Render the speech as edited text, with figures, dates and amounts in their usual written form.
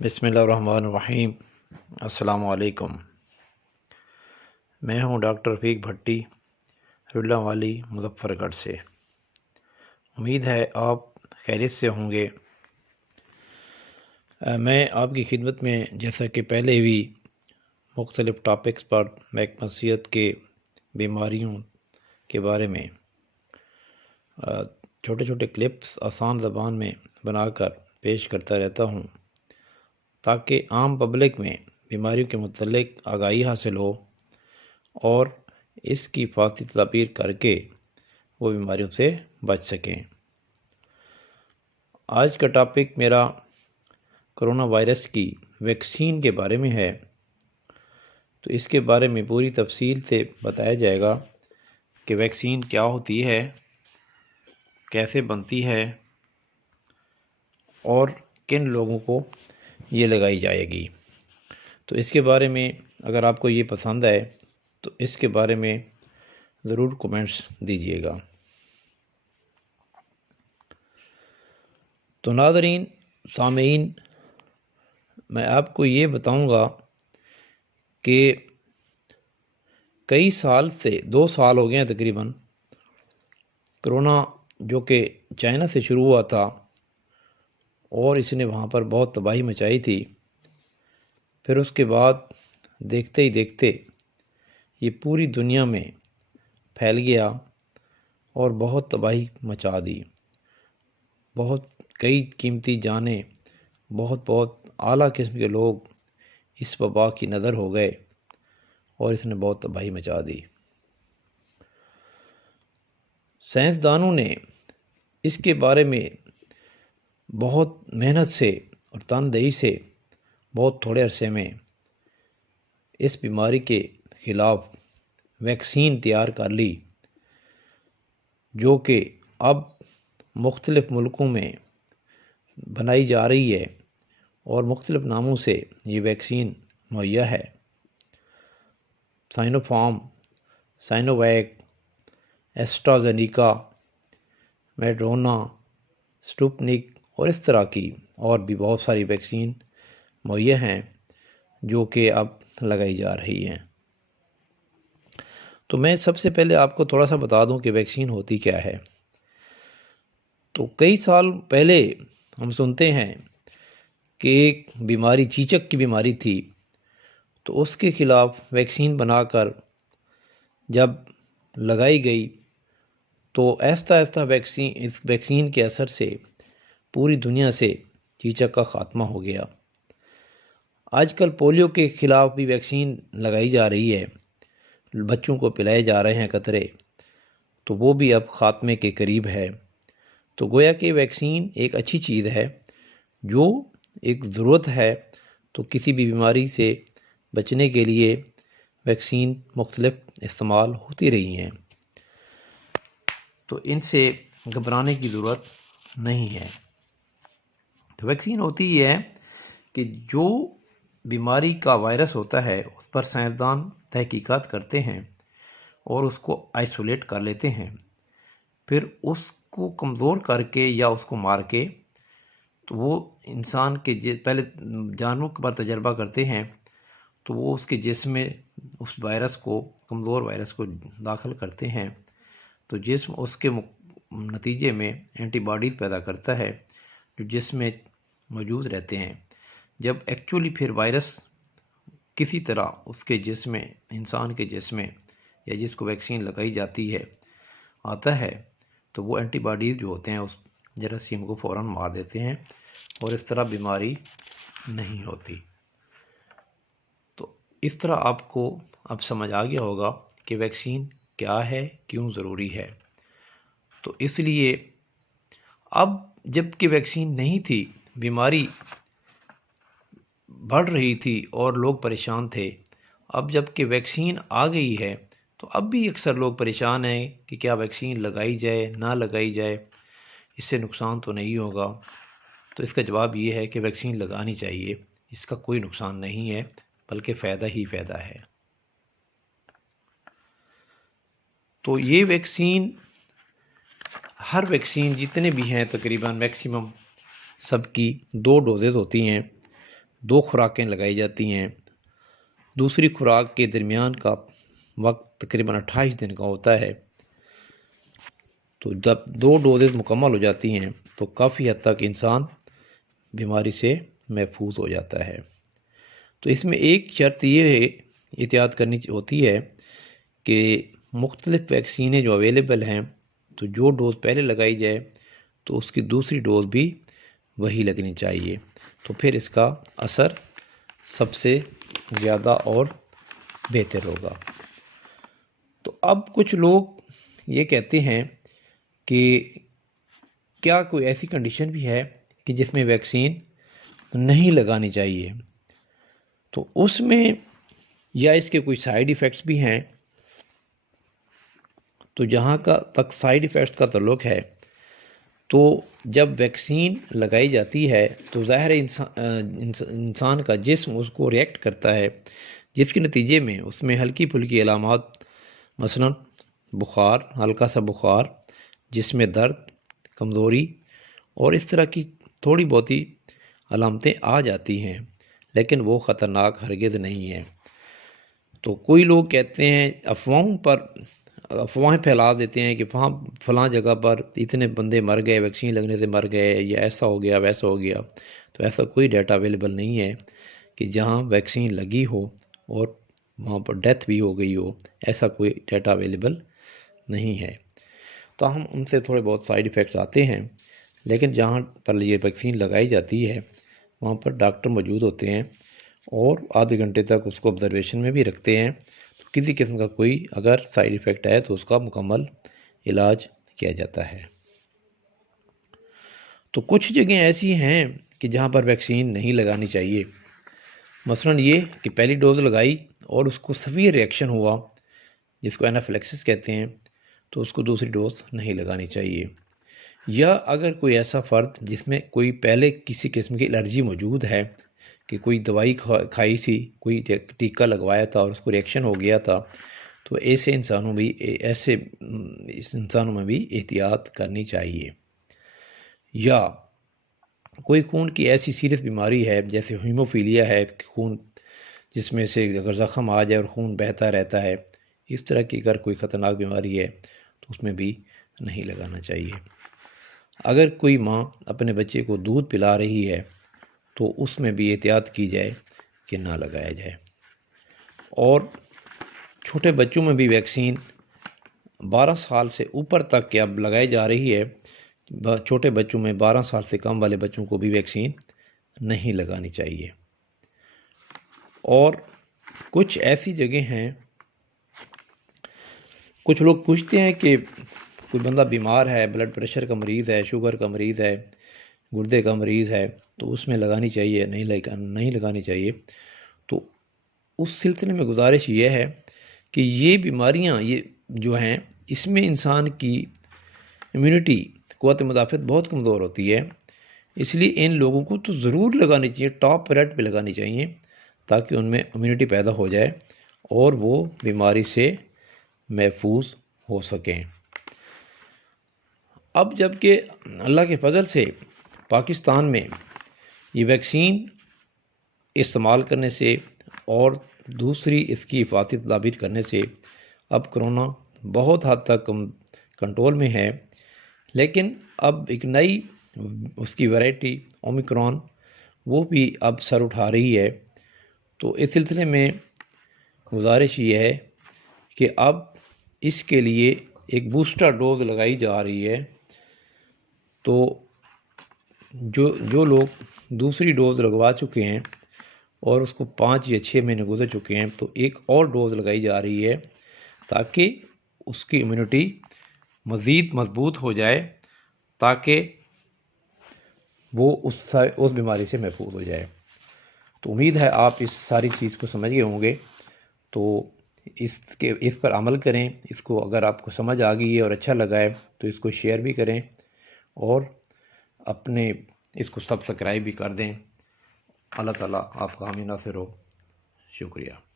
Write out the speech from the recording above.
بسم اللہ الرحمن الرحیم۔ السلام علیکم۔ میں ہوں ڈاکٹر رفیق بھٹی، رلا والی، مظفر گڑھ سے۔ امید ہے آپ خیریت سے ہوں گے۔ میں آپ کی خدمت میں جیسا کہ پہلے بھی مختلف ٹاپکس پر محکمہ صحت کے بیماریوں کے بارے میں چھوٹے چھوٹے کلپس آسان زبان میں بنا کر پیش کرتا رہتا ہوں تاکہ عام پبلک میں بیماریوں کے متعلق آگاہی حاصل ہو اور اس کی حفاظتی تدابیر کر کے وہ بیماریوں سے بچ سکیں۔ آج کا ٹاپک میرا کرونا وائرس کی ویکسین کے بارے میں ہے، تو اس کے بارے میں پوری تفصیل سے بتایا جائے گا کہ ویکسین کیا ہوتی ہے، کیسے بنتی ہے اور کن لوگوں کو یہ لگائی جائے گی۔ تو اس کے بارے میں اگر آپ کو یہ پسند آئے تو اس کے بارے میں ضرور کومنٹس دیجیے گا۔ تو ناظرین، سامعین، میں آپ کو یہ بتاؤں گا کہ کئی سال سے 2 سال ہو گئے ہیں تقریباً کرونا جو کہ چائنا سے شروع ہوا تھا اور اس نے وہاں پر بہت تباہی مچائی تھی، پھر اس کے بعد دیکھتے ہی دیکھتے یہ پوری دنیا میں پھیل گیا اور بہت تباہی مچا دی۔ بہت کئی قیمتی جانیں، بہت اعلیٰ قسم کے لوگ اس وبا کی نذر ہو گئے اور اس نے بہت تباہی مچا دی۔ سائنسدانوں نے اس کے بارے میں بہت محنت سے اور تندہی سے بہت تھوڑے عرصے میں اس بیماری کے خلاف ویکسین تیار کر لی، جو کہ اب مختلف ملکوں میں بنائی جا رہی ہے اور مختلف ناموں سے یہ ویکسین مہیا ہے۔ Sinopharm, Sinovac, AstraZeneca, Moderna, Sputnik اور اس طرح کی اور بھی بہت ساری ویکسین مہیا ہیں جو کہ اب لگائی جا رہی ہیں۔ تو میں سب سے پہلے آپ کو تھوڑا سا بتا دوں کہ ویکسین ہوتی کیا ہے۔ تو کئی سال پہلے ہم سنتے ہیں کہ ایک بیماری چیچک کی بیماری تھی، تو اس کے خلاف ویکسین بنا کر جب لگائی گئی تو آہستہ آہستہ اس ویکسین کے اثر سے پوری دنیا سے چیچک کا خاتمہ ہو گیا۔ آج کل پولیو کے خلاف بھی ویکسین لگائی جا رہی ہے، بچوں کو پلائے جا رہے ہیں قطرے، تو وہ بھی اب خاتمے کے قریب ہے۔ تو گویا کہ ویکسین ایک اچھی چیز ہے جو ایک ضرورت ہے، تو کسی بھی بیماری سے بچنے کے لیے ویکسین مختلف استعمال ہوتی رہی ہیں، تو ان سے گھبرانے کی ضرورت نہیں ہے۔ تو ویکسین ہوتی یہ ہے کہ جو بیماری کا وائرس ہوتا ہے اس پر سائنسدان تحقیقات کرتے ہیں اور اس کو آئسولیٹ کر لیتے ہیں، پھر اس کو کمزور کر کے یا اس کو مار کے تو وہ انسان کے پہلے جانوروں پر تجربہ کرتے ہیں، تو وہ اس کے جسم میں اس وائرس کو، کمزور وائرس کو داخل کرتے ہیں، تو جسم اس کے نتیجے میں اینٹی باڈیز پیدا کرتا ہے جو جسم میں موجود رہتے ہیں۔ جب ایکچولی پھر وائرس کسی طرح اس کے جسم میں، انسان کے جسم میں یا جس کو ویکسین لگائی جاتی ہے آتا ہے، تو وہ اینٹی باڈیز جو ہوتے ہیں اس جراثیم کو فوراً مار دیتے ہیں اور اس طرح بیماری نہیں ہوتی۔ تو اس طرح آپ کو اب سمجھ آ گیا ہوگا کہ ویکسین کیا ہے، کیوں ضروری ہے۔ تو اس لیے اب جب کہ ویکسین نہیں تھی، بیماری بڑھ رہی تھی اور لوگ پریشان تھے، اب جب کہ ویکسین آ گئی ہے تو اب بھی اکثر لوگ پریشان ہیں کہ کیا ویکسین لگائی جائے نہ لگائی جائے، اس سے نقصان تو نہیں ہوگا۔ تو اس کا جواب یہ ہے کہ ویکسین لگانی چاہیے، اس کا کوئی نقصان نہیں ہے بلکہ فائدہ ہی فائدہ ہے۔ تو یہ ویکسین، ہر ویکسین جتنے بھی ہیں تقریباً میکسیمم سب کی 2 ڈوزز ہوتی ہیں۔ 2 خوراکیں لگائی جاتی ہیں، دوسری خوراک کے درمیان کا وقت تقریباً 28 دن کا ہوتا ہے۔ تو جب 2 ڈوزز مکمل ہو جاتی ہیں تو کافی حد تک انسان بیماری سے محفوظ ہو جاتا ہے۔ تو اس میں ایک شرط یہ ہے، احتیاط کرنی ہوتی ہے کہ مختلف ویکسینیں جو اویلیبل ہیں، تو جو ڈوز پہلے لگائی جائے تو اس کی دوسری ڈوز بھی وہی لگنی چاہیے، تو پھر اس کا اثر سب سے زیادہ اور بہتر ہوگا۔ تو اب کچھ لوگ یہ کہتے ہیں کہ کیا کوئی ایسی کنڈیشن بھی ہے کہ جس میں ویکسین نہیں لگانی چاہیے، تو اس میں یا اس کے کوئی سائیڈ ایفیکٹس بھی ہیں۔ تو جہاں کا تک سائیڈ ایفیکٹس کا تعلق ہے، تو جب ویکسین لگائی جاتی ہے تو ظاہر انسان کا جسم اس کو ریئیکٹ کرتا ہے، جس کے نتیجے میں اس میں ہلکی پھلکی علامات، مثلا بخار، ہلکا سا بخار، جسم میں درد، کمزوری اور اس طرح کی تھوڑی بہت علامتیں آ جاتی ہیں، لیکن وہ خطرناک ہرگز نہیں ہیں۔ تو کوئی لوگ کہتے ہیں، افواہیں پھیلا دیتے ہیں کہ فلاں جگہ پر اتنے بندے مر گئے، ویکسین لگنے سے مر گئے، یا ایسا ہو گیا ویسا ہو گیا۔ تو ایسا کوئی ڈیٹا اویلیبل نہیں ہے کہ جہاں ویکسین لگی ہو اور وہاں پر ڈیتھ بھی ہو گئی ہو، ایسا کوئی ڈیٹا اویلیبل نہیں ہے۔ تاہم ان سے تھوڑے بہت سائیڈ ایفیکٹس آتے ہیں، لیکن جہاں پر یہ ویکسین لگائی جاتی ہے وہاں پر ڈاکٹر موجود ہوتے ہیں اور آدھے گھنٹے تک اس کو آبزرویشن میں بھی رکھتے ہیں۔ کسی قسم کا کوئی اگر سائیڈ ایفیکٹ ہے تو اس کا مکمل علاج کیا جاتا ہے۔ تو کچھ جگہیں ایسی ہیں کہ جہاں پر ویکسین نہیں لگانی چاہیے، مثلا یہ کہ پہلی ڈوز لگائی اور اس کو سیویئر ریئیکشن ہوا، جس کو اینافلیکسس کہتے ہیں، تو اس کو دوسری ڈوز نہیں لگانی چاہیے۔ یا اگر کوئی ایسا فرد جس میں کوئی پہلے کسی قسم کی الرجی موجود ہے، کہ کوئی دوائی کھائی تھی، کوئی ٹیکہ لگوایا تھا اور اس کو ریئیکشن ہو گیا تھا، تو ایسے انسانوں میں بھی احتیاط کرنی چاہیے۔ یا کوئی خون کی ایسی سیریس بیماری ہے جیسے ہیموفیلیا ہے، خون جس میں سے اگر زخم آ جائے اور خون بہتا رہتا ہے، اس طرح کی اگر کوئی خطرناک بیماری ہے تو اس میں بھی نہیں لگانا چاہیے۔ اگر کوئی ماں اپنے بچے کو دودھ پلا رہی ہے تو اس میں بھی احتیاط کی جائے کہ نہ لگایا جائے۔ اور چھوٹے بچوں میں بھی ویکسین 12 سال سے اوپر تک کہ اب لگائی جا رہی ہے، چھوٹے بچوں میں 12 سال سے کم والے بچوں کو بھی ویکسین نہیں لگانی چاہیے۔ اور کچھ ایسی جگہیں ہیں، کچھ لوگ پوچھتے ہیں کہ کوئی بندہ بیمار ہے، بلڈ پریشر کا مریض ہے، شوگر کا مریض ہے، گردے کا مریض ہے، تو اس میں لگانی چاہیے نہیں لگانی چاہیے۔ تو اس سلسلے میں گزارش یہ ہے کہ یہ بیماریاں یہ جو ہیں، اس میں انسان کی امیونٹی، قوت مدافعت بہت کمزور ہوتی ہے، اس لیے ان لوگوں کو تو ضرور لگانی چاہیے، ٹاپ پریڈ پہ لگانی چاہیے، تاکہ ان میں امیونٹی پیدا ہو جائے اور وہ بیماری سے محفوظ ہو سکیں۔ اب جب کہ اللہ کے فضل سے پاکستان میں یہ ویکسین استعمال کرنے سے اور دوسری اس کی حفاظتی تدابیر کرنے سے اب کرونا بہت حد تک کنٹرول میں ہے، لیکن اب ایک نئی اس کی ویرائٹی اومیکرون وہ بھی اب سر اٹھا رہی ہے۔ تو اس سلسلے میں گزارش یہ ہے کہ اب اس کے لیے ایک بوسٹر ڈوز لگائی جا رہی ہے، تو جو لوگ دوسری ڈوز لگوا چکے ہیں اور اس کو 5 یا 6 مہینے گزر چکے ہیں، تو ایک اور ڈوز لگائی جا رہی ہے تاکہ اس کی امیونٹی مزید مضبوط ہو جائے، تاکہ وہ اس بیماری سے محفوظ ہو جائے۔ تو امید ہے آپ اس ساری چیز کو سمجھ گئے ہوں گے، تو اس پر عمل کریں۔ اس کو اگر آپ کو سمجھ آ گئی ہے اور اچھا لگا ہے تو اس کو شیئر بھی کریں اور اس کو سبسکرائب بھی کر دیں۔ اللہ تعالیٰ آپ کا حامی ناصر ہو۔ شکریہ۔